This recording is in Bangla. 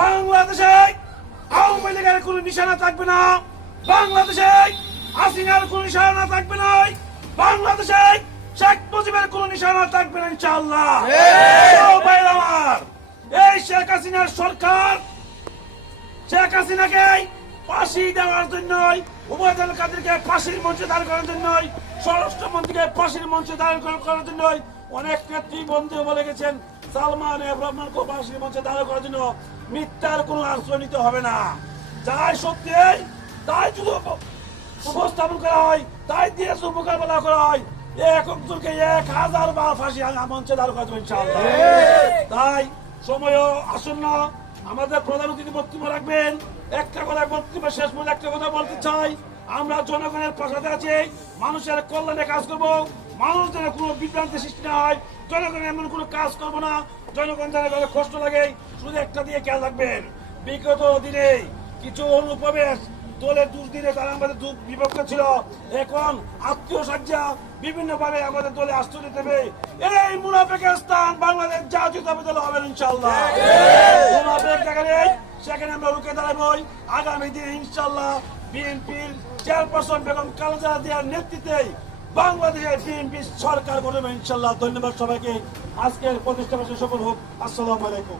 বাংলাদেশে আওয়ামী লীগের কোনো নিশানা থাকবে না। বাংলাদেশে হাসিনার কোনো নিশানা থাকবে না। বাংলাদেশে শেখ মুজিবের কোনো নিশানা থাকবে না ইনশাআল্লাহ। এই শেখ হাসিনার সরকার শেখ হাসিনাকে ফাঁসি দেওয়ার জন্যই উবায়দুল কাদেরকে ফাঁসির মঞ্চে দাঁড় করার জন্যই স্বরাষ্ট্রমন্ত্রীকে ফাঁসির মঞ্চে দাঁড় করার জন্যই অনেক নেত্রী বন্ধু বলে গেছেন। সালমান এফ রহমানকে মঞ্চে দাঁড় করার জন্য মিথ্যার কোনো আশ্রয় নিতে হবে না। যাই সত্যি, তাই যদি উপস্থাপন করা হয়, তাই দিয়ে শুধু মোকাবেলা করা হয়, এক হাজার বার ফাঁসি মঞ্চে দাঁড় করা তাই সময়ও আসন্ন। আমাদের প্রধান বক্তব্য রাখবেন। একটা কথা বক্তব্য শেষ পর্যন্ত একটা কথা বলতে চাই। আমরা জনগণের পাশে আছি, মানুষের কল্যাণে কাজ করব। মানুষ যেন কোনো বিভ্রান্তি সৃষ্টি না হয় জনগণের এমন কোনো কাজ করব না, জনগণ যেন কারও কষ্ট লাগে, শুধু একটা দিয়ে খেয়াল রাখবেন। বিগত দিনে কিছু অনুপ্রবেশ, দলের দুষ দিনে তারা আমাদের বিপক্ষে ছিল। এখন আত্মীয় সাজ্জা বিভিন্ন ভাবে আমাদের দলে আশ্রয় দেবে এই মুনাফেকের স্থান। বাংলাদেশ জাতীয়তাবাদী দল হবে ইনশাল্লাহ মুনাফেক সেখানে আমরা রুখে দাঁড়াবই। আগামী দিনে ইনশাল্লাহ বিএনপির চেয়ারপারসন বেগম কালাজা দিয়ার নেতৃত্বে বাংলাদেশের বিএনপি সরকার গঠন ইনশাল্লাহ ধন্যবাদ সবাইকে। আজকের প্রতিষ্ঠা সফল হোক। আসসালামু আলাইকুম।